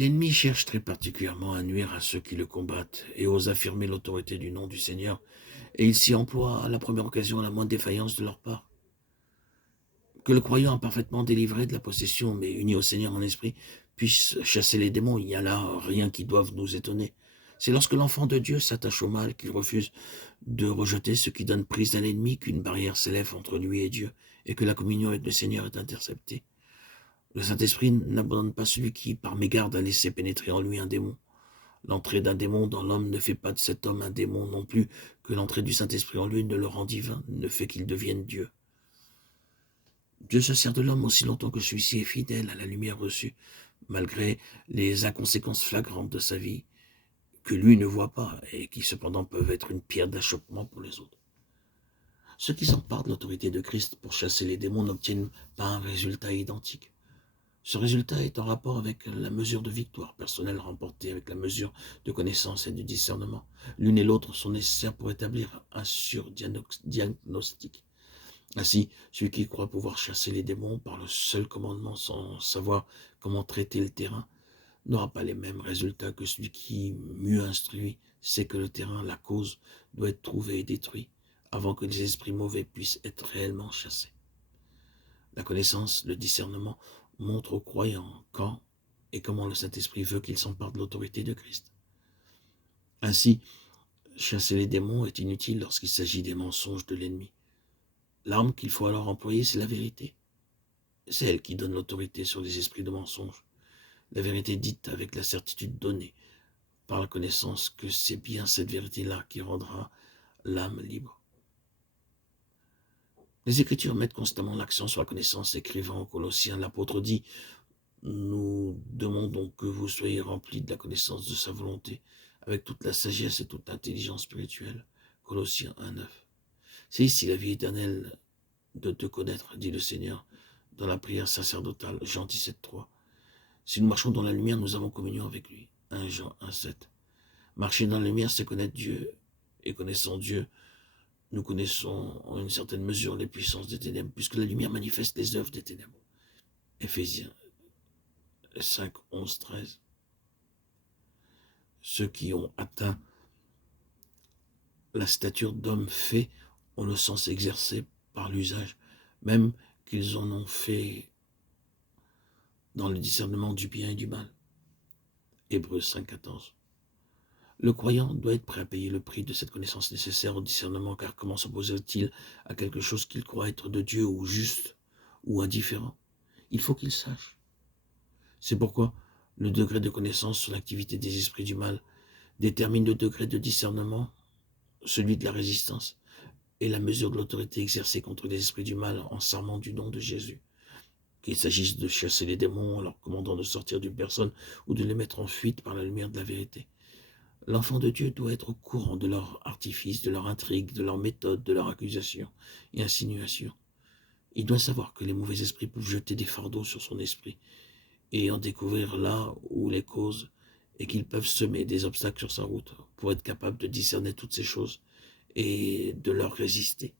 L'ennemi cherche très particulièrement à nuire à ceux qui le combattent et ose affirmer l'autorité du nom du Seigneur, et il s'y emploie à la première occasion, à la moindre défaillance de leur part. Que le croyant parfaitement délivré de la possession, mais uni au Seigneur en esprit, puisse chasser les démons, il n'y a là rien qui doive nous étonner. C'est lorsque l'enfant de Dieu s'attache au mal, qu'il refuse de rejeter ce qui donne prise à l'ennemi, qu'une barrière s'élève entre lui et Dieu, et que la communion avec le Seigneur est interceptée. Le Saint-Esprit n'abandonne pas celui qui, par mégarde, a laissé pénétrer en lui un démon. L'entrée d'un démon dans l'homme ne fait pas de cet homme un démon non plus que l'entrée du Saint-Esprit en lui ne le rend divin, ne fait qu'il devienne Dieu. Dieu se sert de l'homme aussi longtemps que celui-ci est fidèle à la lumière reçue, malgré les inconséquences flagrantes de sa vie, que lui ne voit pas et qui cependant peuvent être une pierre d'achoppement pour les autres. Ceux qui s'emparent de l'autorité de Christ pour chasser les démons n'obtiennent pas un résultat identique. Ce résultat est en rapport avec la mesure de victoire personnelle remportée avec la mesure de connaissance et de discernement. L'une et l'autre sont nécessaires pour établir un surdiagnostic. Ainsi, celui qui croit pouvoir chasser les démons par le seul commandement sans savoir comment traiter le terrain n'aura pas les mêmes résultats que celui qui, mieux instruit, sait que le terrain, la cause, doit être trouvé et détruit avant que les esprits mauvais puissent être réellement chassés. La connaissance, le discernement montrent aux croyants quand et comment le Saint-Esprit veut qu'ils s'emparent de l'autorité de Christ. Ainsi, chasser les démons est inutile lorsqu'il s'agit des mensonges de l'ennemi. L'arme qu'il faut alors employer, c'est la vérité. C'est elle qui donne l'autorité sur les esprits de mensonge. La vérité dite avec la certitude donnée par la connaissance que c'est bien cette vérité-là qui rendra l'âme libre. Les Écritures mettent constamment l'accent sur la connaissance, écrivant aux Colossiens, l'apôtre dit « Nous demandons que vous soyez remplis de la connaissance de sa volonté, avec toute la sagesse et toute l'intelligence spirituelle. » Colossiens 1,9. C'est ici la vie éternelle de te connaître, dit le Seigneur, dans la prière sacerdotale, Jean 17,3. Si nous marchons dans la lumière, nous avons communion avec lui. 1 Jean 1,7. Marcher dans la lumière, c'est connaître Dieu. Et connaissant Dieu, nous connaissons en une certaine mesure les puissances des ténèbres, puisque la lumière manifeste les œuvres des ténèbres. Éphésiens 5, 11, 13. Ceux qui ont atteint la stature d'homme fait ont le sens exercé par l'usage, même qu'ils en ont fait dans le discernement du bien et du mal. Hébreux 5, 14. Le croyant doit être prêt à payer le prix de cette connaissance nécessaire au discernement, car comment s'opposer-t-il à quelque chose qu'il croit être de Dieu ou juste ou indifférent? Il faut qu'il sache. C'est pourquoi le degré de connaissance sur l'activité des esprits du mal détermine le degré de discernement, celui de la résistance, et la mesure de l'autorité exercée contre les esprits du mal en s'armant du nom de Jésus. Qu'il s'agisse de chasser les démons en leur commandant de sortir d'une personne ou de les mettre en fuite par la lumière de la vérité. L'enfant de Dieu doit être au courant de leurs artifices, de leurs intrigues, de leurs méthodes, de leurs accusations et insinuations. Il doit savoir que les mauvais esprits peuvent jeter des fardeaux sur son esprit et en découvrir là où les causes et qu'ils peuvent semer des obstacles sur sa route pour être capable de discerner toutes ces choses et de leur résister.